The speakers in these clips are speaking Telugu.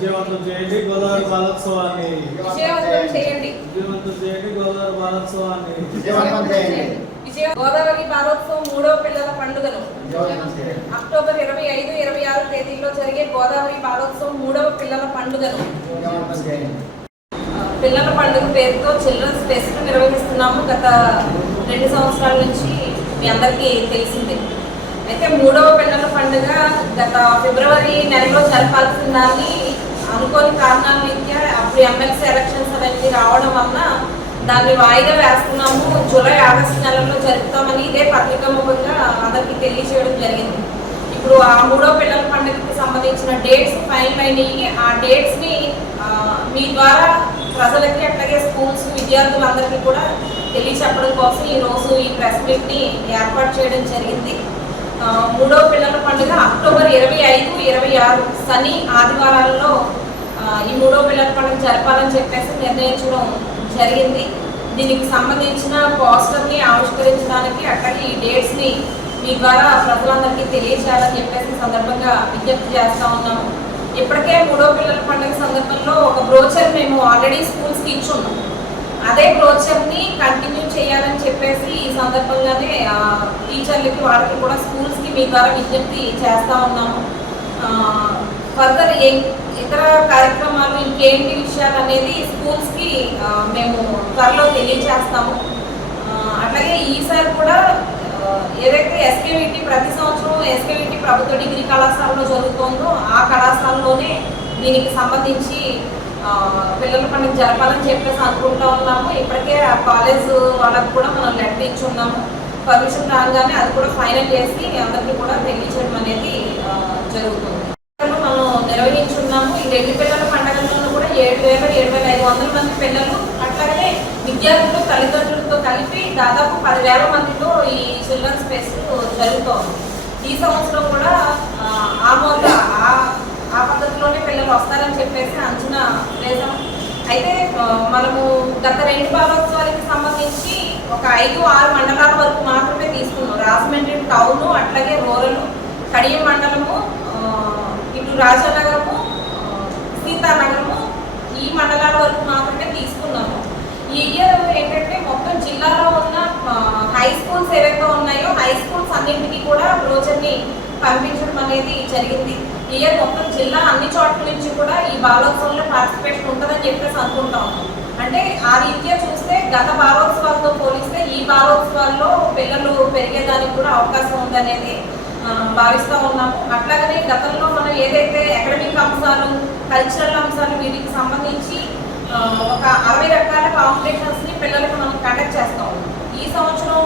విజయవంతం చేయండి. గోదావరి బాలోత్సవాన్ని విజయవంతం చేయండి. విజయవంతం చేయండి. గోదావరి బాలోత్సవాన్ని విజయవంతం చేయండి. విజయ గోదావరి బాలోత్సవం మూడవ పిల్లల పండుగను అక్టోబర్ ఇరవై ఐదు ఇరవై ఆరు తేదీల్లో జరిగే గోదావరి బాలోత్సవం మూడవ పిల్లల పండుగను పిల్లల పండుగ పేరుతో చిల్డ్రన్స్ ఫెస్ట్ నిర్వహిస్తున్నాము. గత రెండు సంవత్సరాల నుంచి మీ అందరికీ తెలిసిందే. అయితే మూడవ పిల్లల పండుగ గత ఫిబ్రవరి నెలలో జరపాల్సిన దాన్ని అనుకోని కారణాల రీత్యా అప్పుడు ఎమ్మెల్సీ ఎలక్షన్స్ అనేది రావడం వలన దాన్ని వాయిదా వేస్తున్నాము. జూలై ఆగస్టు నెలలో జరుపుతామని ఇదే పత్రికా ముఖంగా అందరికీ తెలియజేయడం జరిగింది. ఇప్పుడు ఆ మూడో పిల్లల పండుగకి సంబంధించిన డేట్స్ ఫైనల్ అయినాయి. ఆ డేట్స్ని మీ ద్వారా ప్రజలకి అట్లాగే స్కూల్స్ విద్యార్థులందరికీ కూడా తెలియచెప్పడం కోసం ఈ రోజు ఈ ప్రెస్ మీట్ని ఏర్పాటు చేయడం జరిగింది. మూడో పిల్లల పండుగ అక్టోబర్ ఇరవై ఐదు ఇరవై ఆరు శని ఆదివారాల్లో ఈ మూడో పిల్లల పండుగ జరపాలని చెప్పేసి నిర్ణయించడం జరిగింది. దీనికి సంబంధించిన పోస్టర్ని ఆవిష్కరించడానికి అట్లాగే ఈ డేట్స్ని మీ ద్వారా ప్రజలందరికీ తెలియజేయాలని చెప్పేసి సందర్భంగా విజ్ఞప్తి చేస్తూ ఉన్నాము. ఇప్పటికే మూడో పిల్లల పండుగ సందర్భంలో ఒక బ్రోచర్ మేము ఆల్రెడీ స్కూల్స్కి ఇచ్చున్నాం. అదే బ్రోచర్ని కంటిన్యూ చేయాలని చెప్పేసి ఈ సందర్భంగానే టీచర్లకి వాళ్ళకి కూడా స్కూల్స్కి మీ ద్వారా విజ్ఞప్తి చేస్తూ ఉన్నాము. ఫర్దర్ ఇతర కార్యక్రమాలు ఏంటి విషయాలు అనేది స్కూల్స్కి మేము త్వరలో తెలియజేస్తాము. అట్లాగే ఈసారి కూడా ఏదైతే ఎస్కేవిటీ ప్రతి సంవత్సరం ఎస్కేవిటీ ప్రభుత్వ డిగ్రీ కళాశాలలో జరుగుతుందో ఆ కళాశాలలోనే దీనికి సంబంధించి పిల్లలు పిల్లల పండుగ జరపాలని చెప్పేసి అనుకుంటా ఉన్నాము. ఇప్పటికే ఆ కాలేజ్ వాళ్ళకి కూడా మనం లెటర్ ఇచ్చి ఉన్నాము. పర్మిషన్ రాగానే అది కూడా ఫైనల్ చేసి అందరికీ కూడా తెలియచేయడం అనేది ఆ, జరుగుతుంది మనం నిర్వహించున్నాము ఈ రెండు పిల్లల పండుగలను కూడా ఏడు వేల ఏడు వేల ఐదు వందల మంది పిల్లలు అట్లాగే విద్యార్థులు తల్లిదండ్రులతో కలిపి దాదాపు పదివేల మందితో ఈ చిల్డ్రన్ స్పేస్ జరుగుతోంది. ఈ సంవత్సరం కూడా ఆ, ఆ ఆ ఆ పద్ధతిలోనే పిల్లలు వస్తారని చెప్పేసి అంచనా వేసాం అయితే మనము గత రెండు భాగోత్సవాలకి సంబంధించి ఒక ఐదు ఆరు మండలాల వరకు మాత్రమే తీసుకున్నాం. రాజమండ్రి టౌను అట్లాగే రూరల్ కడియం మండలము ఇటు రాజానగరము సీతానగరము ఈ మండలాల వరకు మాత్రమే తీసుకున్నాము. ఈ ఇయర్ ఏంటంటే మొత్తం జిల్లాలో ఉన్న హై స్కూల్స్ ఏవైతే ఉన్నాయో హై స్కూల్స్ అన్నింటికి కూడా బ్రోచర్ని పంపించడం అనేది జరిగింది. ఈ ఇయర్ మొత్తం జిల్లా అన్ని చోట్ల నుంచి కూడా ఈ బాలోత్సవంలో పార్టిసిపేషన్ ఉంటుందని చెప్పేసి అనుకుంటాం. అంటే ఆ రీత్యా చూస్తే గత బాలోత్సవాలతో పోలిస్తే ఈ బాలోత్సవాల్లో పిల్లలు పెరిగేదానికి కూడా అవకాశం ఉందనేది భావిస్తూ ఉన్నాము. అట్లాగనే గతంలో మనం ఏదైతే అకాడమిక్ అంశాలు కల్చరల్ అంశాలు వీటికి సంబంధించి ఒక అరవై రకాల కాంపిటీషన్స్ని పిల్లలకు మనం కండక్ట్ చేస్తాం ఈ సంవత్సరం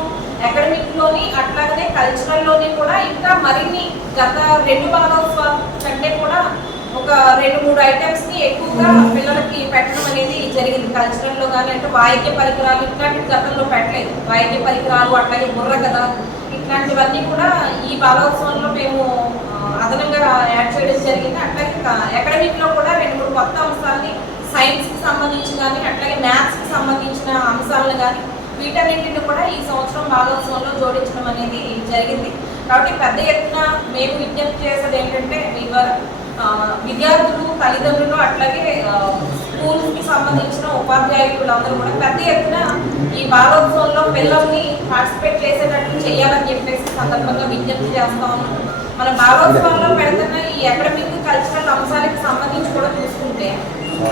అకాడమిక్లోని అట్లాగనే కల్చరల్లోని కూడా ఇంకా మరిన్ని గత రెండు బాలోత్సవాల కంటే కూడా ఒక రెండు మూడు ఐటమ్స్ని ఎక్కువగా పిల్లలకి పెట్టడం అనేది జరిగింది. కల్చరల్లో కానీ అంటే వాయిద్య పరికరాలు ఇట్లాంటి గతంలో పెట్టలేదు. వాయిద్య పరికరాలు అట్లాగే బుర్ర కదా ఇట్లాంటివన్నీ కూడా ఈ బాలోత్సవంలో మేము అదనంగా యాడ్ చేయడం జరిగింది. అట్లాగే అకాడమిక్లో కూడా రెండు మూడు కొత్త అంశాలని సైన్స్కి సంబంధించి కానీ అట్లాగే మ్యాథ్స్కి సంబంధించిన అంశాలను కానీ వీటన్నింటిని కూడా ఈ సంవత్సరం బాలోత్సవంలో జోడించడం అనేది జరిగింది. కాబట్టి పెద్ద ఎత్తున మేము విజ్ఞప్తి చేసేది ఏంటంటే మీ విద్యార్థులు తల్లిదండ్రులు అట్లాగే స్కూల్కి సంబంధించిన ఉపాధ్యాయులు అందరూ కూడా పెద్ద ఎత్తున ఈ బాలోత్సవంలో పిల్లల్ని పార్టిసిపేట్ చేసేటట్లు చేయాలని చెప్పేసి సందర్భంగా విజ్ఞప్తి చేస్తా ఉన్నాం మన బాలోత్సవంలో పెడుతున్న ఈ అకాడమిక్ కల్చరల్ అంశాలకు సంబంధించి కూడా చూసుకుంటే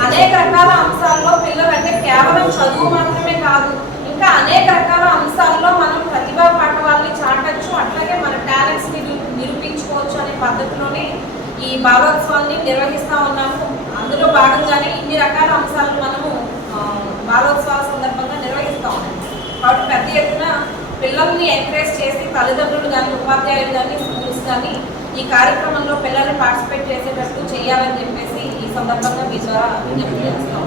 అనేక రకాల అంశాల్లో పిల్లలు అంటే కేవలం చదువు మాత్రం కాదు ఇంకా అనేక రకాల అంశాల్లో మనం ప్రతిభా పట్టవాళ్ళని చాటచ్చు అట్లాగే మన టాలెంట్స్ని నిరూ- నిరూపించుకోవచ్చు అనే పద్ధతిలోనే ఈ బాలోత్సవాన్ని నిర్వహిస్తా ఉన్నాము. అందులో భాగంగానే ఇన్ని రకాల అంశాలను మనము బాలోత్సవాల సందర్భంగా నిర్వహిస్తా ఉన్నాము. కాబట్టి పెద్ద ఎత్తున పిల్లల్ని ఎంకరేజ్ చేసి తల్లిదండ్రులు కానీ ఉపాధ్యాయులు కానీ స్కూల్స్ కానీ ఈ కార్యక్రమంలో పిల్లల్ని పార్టిసిపేట్ చేసేటట్టు చేయాలని చెప్పేసి ఈ సందర్భంగా మీ ద్వారా విజ్ఞప్తి చేస్తాం